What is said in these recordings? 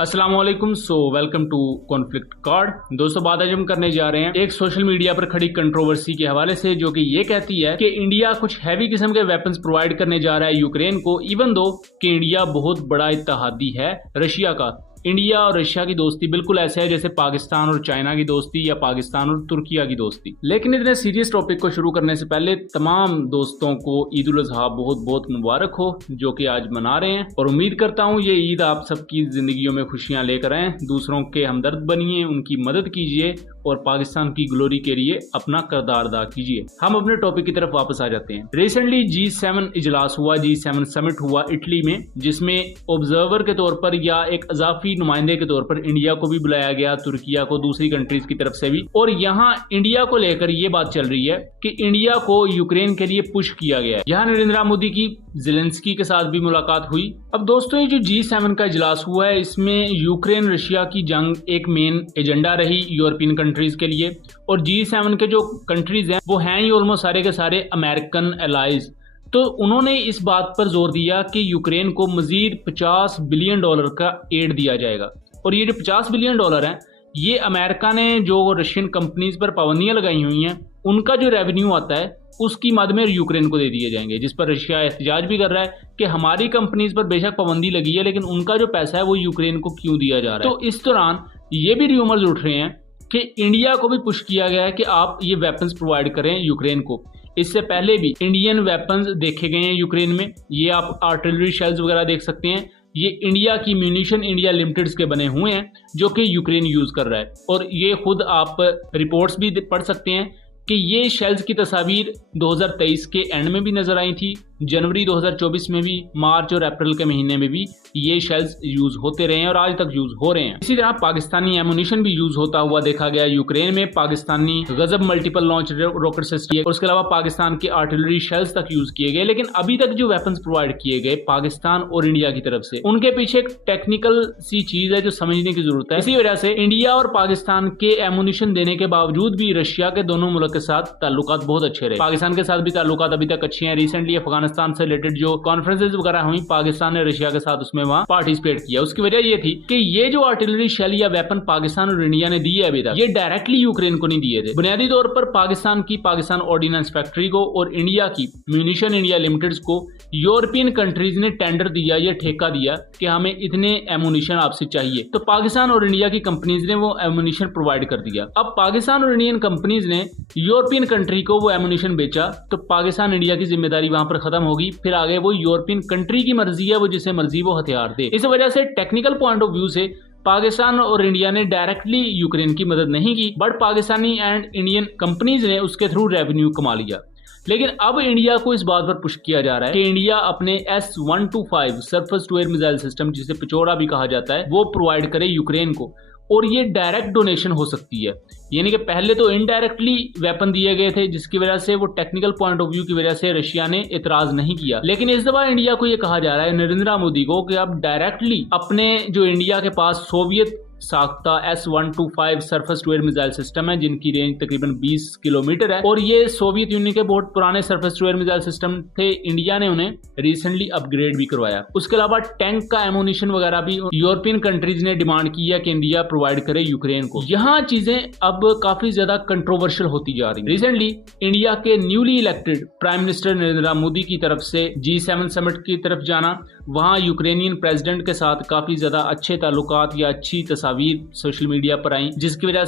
अस्सलाम वालेकुम। Welcome to conflict card. दोस्तों, बात आज हम करने जा रहे हैं एक सोशल मीडिया पर खड़ी कंट्रोवर्सी के हवाले से, जो कि ये कहती है कि इंडिया कुछ हैवी किस्म के वेपन्स प्रोवाइड करने जा रहा है यूक्रेन को, इवन दो कि इंडिया बहुत बड़ा इत्तेहादी है रशिया का। इंडिया और रशिया की दोस्ती बिल्कुल ऐसे है जैसे पाकिस्तान और चाइना की दोस्ती या पाकिस्तान और तुर्किया की दोस्ती। लेकिन इतने सीरियस टॉपिक को शुरू करने से पहले तमाम दोस्तों को ईद उल अजहा बहुत बहुत मुबारक हो, जो कि आज मना रहे हैं। और उम्मीद करता हूँ ये ईद आप सबकी जिंदगियों में खुशियां लेकर आए। दूसरों के हमदर्द बनिए, उनकी मदद कीजिए और पाकिस्तान की ग्लोरी के लिए अपना किरदार अदा कीजिए। हम अपने टॉपिक की तरफ वापस आ जाते हैं। रिसेंटली G7 इजलास हुआ, G7 समिट हुआ इटली में, जिसमें ऑब्जर्वर के तौर पर या एक अजाफी नुमाइंदे के तौर पर इंडिया को भी बुलाया गया, तुर्किया को, दूसरी कंट्रीज की तरफ से भी। और यहाँ इंडिया को लेकर ये बात चल रही है कि इंडिया को यूक्रेन के लिए पुश किया गया है। यहाँ नरेंद्र मोदी की ज़ेलेंस्की के साथ भी मुलाकात हुई। अब दोस्तों, ये जो G7 का इजलास हुआ है, इसमें यूक्रेन रशिया की जंग एक मेन एजेंडा रही यूरोपियन कंट्रीज के लिए। और G7 के जो कंट्रीज हैं वो हैं ही ऑलमोस्ट सारे के सारे अमेरिकन एलाइज। तो उन्होंने इस बात पर जोर दिया कि यूक्रेन को मजीद $50 बिलियन का एड दिया जाएगा। और ये जो $50 बिलियन है, ये अमेरिका ने जो रशियन कंपनीज पर पाबंदियां लगाई हुई हैं, उनका जो रेवेन्यू आता है उसकी मद में यूक्रेन को दे दिए जाएंगे। जिस पर रशिया एहतजाज भी कर रहा है कि हमारी कंपनीज पर बेशक पाबंदी लगी है, लेकिन उनका जो पैसा है वो यूक्रेन को क्यों दिया जा रहा है। तो इस दौरान ये भी र्यूमर्स उठ रहे हैं कि इंडिया को भी पुश किया गया है कि आप ये वेपन्स प्रोवाइड करें यूक्रेन को। इससे पहले भी इंडियन वेपन्स देखे गए हैं यूक्रेन में। ये आप आर्टिलरी शेल्स वगैरह देख सकते हैं। ये इंडिया की म्यूनिशन इंडिया लिमिटेड के बने हुए हैं, जो कि यूक्रेन यूज कर रहा है। और ये खुद आप रिपोर्ट्स भी पढ़ सकते हैं कि ये शेल्स की तस्वीर 2023 के एंड में भी नजर आई थी, जनवरी 2024 में भी, मार्च और अप्रैल के महीने में भी ये शेल्स यूज होते रहे हैं और आज तक यूज हो रहे हैं। इसी तरह पाकिस्तानी एमुनिशन भी यूज होता हुआ देखा गया यूक्रेन में। पाकिस्तानी गजब मल्टीपल लॉन्च रॉकेट सिस्टम और उसके अलावा पाकिस्तान के आर्टिलरी शेल्स तक यूज किए गए। लेकिन अभी तक जो वेपन्स प्रोवाइड किए गए पाकिस्तान और इंडिया की तरफ से, उनके पीछे एक टेक्निकल सी चीज है जो समझने की जरूरत है। इसी वजह से इंडिया और पाकिस्तान के एमुनिशन देने के बावजूद भी रशिया के दोनों मुल्क के साथ ताल्लुकात बहुत अच्छे रहे। पाकिस्तान के साथ भी ताल्लुकात अभी तक अच्छे हैं। रिसेंटली अफगानिस्तान से रिलेटेड जो कॉन्फ्रेंसेज वगैरह हुई, पाकिस्तान ने रशिया के साथ उसमें वहां पार्टिसिपेट किया। उसकी वजह ये थी कि ये जो आर्टिलरी शेल या वेपन पाकिस्तान और इंडिया ने दिए अभी तक, ये डायरेक्टली यूक्रेन को नहीं दिए थे। बुनियादी तौर पर पाकिस्तान ऑर्डिनेंस फैक्ट्री को और इंडिया की म्यूनिशन इंडिया लिमिटेड को यूरोपियन कंट्रीज ने टेंडर दिया या ठेका दिया कि हमें इतने एमुनिशन आपसे चाहिए। तो पाकिस्तान और इंडिया की कंपनीज ने वो एमुनिशन प्रोवाइड कर दिया। अब पाकिस्तान और इंडियन कंपनीज ने यूरोपियन कंट्री को वो एमुनिशन बेचा, तो पाकिस्तान इंडिया की जिम्मेदारी वहां पर खत्म होगी। फिर आगे वो यूरोपियन कंट्री की मर्जी है, वो जिसे मर्जी वो हथियार दे। इस वजह से टेक्निकल पॉइंट ऑफ व्यू से पाकिस्तान और इंडिया ने डायरेक्टली यूक्रेन की मदद नहीं की, but Pakistani and Indian companies ने उसके थ्रू रेवेन्यू कमा लिया। लेकिन अब इंडिया को इस बात पर पुश किया जा रहा है कि इंडिया अपने S-125 surface to air missile system, जिसे पिचोड़ा भी कहा जाता है, वो प्रोवाइड करे यूक्रेन को। और ये डायरेक्ट डोनेशन हो सकती है, यानी कि पहले तो इनडायरेक्टली वेपन दिए गए थे, जिसकी वजह से वो टेक्निकल पॉइंट ऑफ व्यू की वजह से रशिया ने इतराज नहीं किया। लेकिन इस दफा इंडिया को ये कहा जा रहा है, नरेंद्र मोदी को, कि आप डायरेक्टली अपने जो इंडिया के पास सोवियत साख्ता S-125 surface to air missile system है, जिनकी रेंज तकरीबन 20 किलोमीटर है, और ये सोवियत यूनियन के बहुत पुराने surface to air missile system थे। इंडिया ने उन्हें रिसेंटली अपग्रेड भी करवाया। उसके अलावा टैंक का एमुनिशन वगैरह भी यूरोपियन कंट्रीज ने डिमांड की है कि इंडिया प्रोवाइड करे यूक्रेन को। यहाँ चीजें अब काफी ज्यादा कंट्रोवर्शियल होती जा रही है। रिसेंटली इंडिया के newly elected prime minister Narendra Modi की तरफ से G7 समिट की तरफ जाना, वहां यूक्रेनियन प्रेसिडेंट के साथ काफी ज्यादा अच्छे ताल्लुकात या अच्छी तस्वीर सोशल मीडिया पर आई, जिसकी वजह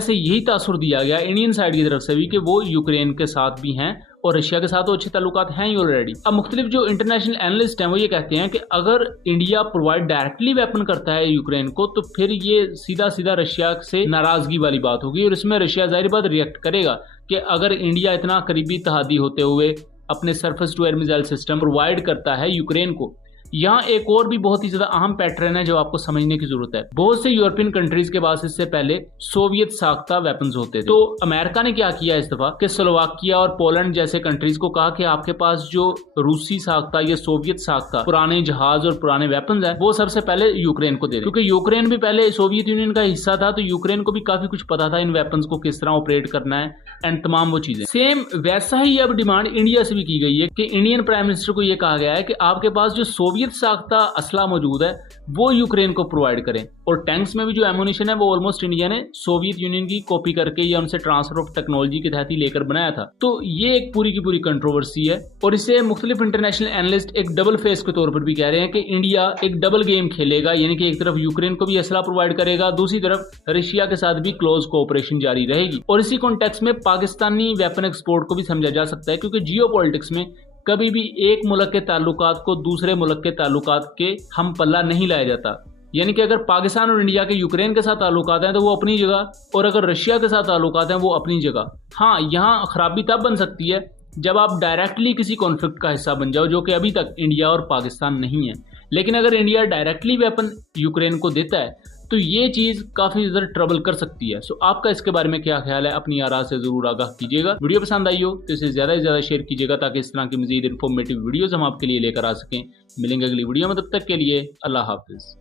से यही तासुर दिया गया इंडियन साइड की तरफ से भी कि वो यूक्रेन के साथ भी हैं और रशिया के साथ तो अच्छे ताल्लुकात हैं ही ऑलरेडी। अब मुख्तलिफ जो इंटरनेशनल एनालिस्ट हैं वो ये कहते हैं कि अगर इंडिया प्रोवाइड डायरेक्टली वेपन करता है यूक्रेन को, तो फिर ये सीधा सीधा रशिया से नाराजगी वाली बात होगी और इसमें रशिया जाहिर बात रिएक्ट करेगा कि अगर इंडिया इतना करीबी इत्तेहादी होते हुए अपने surface to air missile system provide करता है यूक्रेन को। यहाँ एक और भी बहुत ही ज्यादा अहम पैटर्न है जो आपको समझने की जरूरत है। बहुत से यूरोपियन कंट्रीज के पास इससे पहले सोवियत साख्ता वेपन्स होते थे। तो अमेरिका ने क्या किया इस दफा कि स्लोवाकिया और पोलैंड जैसे कंट्रीज को कहा कि आपके पास जो रूसी साख्ता या सोवियत साख्ता पुराने जहाज और पुराने वेपन्स है, वो सबसे पहले यूक्रेन को दे दें, क्योंकि यूक्रेन भी पहले सोवियत यूनियन का हिस्सा था, तो यूक्रेन को भी काफी कुछ पता था इन वेपन्स को किस तरह ऑपरेट करना है एंड तमाम वो चीजें। सेम वैसा ही अब डिमांड इंडिया से भी की गई है कि इंडियन प्राइम मिनिस्टर को यह कहा गया है कि आपके पास जो सोवियत सोवियत साख्ता असला मौजूद है वो यूक्रेन को प्रोवाइड करें, और टैंक्स में भी जो एमुनिशन है वो ऑलमोस्ट इंडिया ने सोवियत यूनियन की कॉपी करके या उनसे ट्रांसफर ऑफ टेक्नोलॉजी के तहत ही लेकर बनाया था। तो ये एक पूरी की पूरी कंट्रोवर्सी है, और इसे मुख्तलिफ इंटरनेशनल एनालिस्ट एक डबल फेस के तौर पर भी कह रहे हैं कि इंडिया एक डबल गेम खेलेगा, यानी कि एक तरफ यूक्रेन को भी असला प्रोवाइड करेगा, दूसरी तरफ रशिया के साथ भी क्लोज कोऑपरेशन जारी रहेगी। और इसी कॉन्टेक्स्ट में पाकिस्तानी वेपन एक्सपोर्ट को भी समझा जा सकता है, क्योंकि जियोपॉलिटिक्स में कभी भी एक मुल्क के ताल्लुकात को दूसरे मुल्क के ताल्लुकात के हम पल्ला नहीं लाया जाता। यानी कि अगर पाकिस्तान और इंडिया के यूक्रेन के साथ ताल्लुकात हैं तो वो अपनी जगह, और अगर रशिया के साथ ताल्लुकात हैं वो अपनी जगह। हाँ, यहाँ खराबी तब बन सकती है जब आप डायरेक्टली किसी कॉन्फ्लिक्ट का हिस्सा बन जाओ, जो कि अभी तक इंडिया और पाकिस्तान नहीं है। लेकिन अगर इंडिया डायरेक्टली वेपन यूक्रेन को देता है तो ये चीज़ काफ़ी ज़्यादा ट्रबल कर सकती है। सो आपका इसके बारे में क्या ख्याल है, अपनी आरा से ज़रूर आगाह कीजिएगा। वीडियो पसंद आई हो तो इसे ज़्यादा से ज़्यादा शेयर कीजिएगा, ताकि इस तरह की मज़ीद इन्फॉर्मेटिव वीडियोज़ हम आपके लिए लेकर आ सकें। मिलेंगे अगली वीडियो में, तब तक के लिए अल्लाह हाफिज़।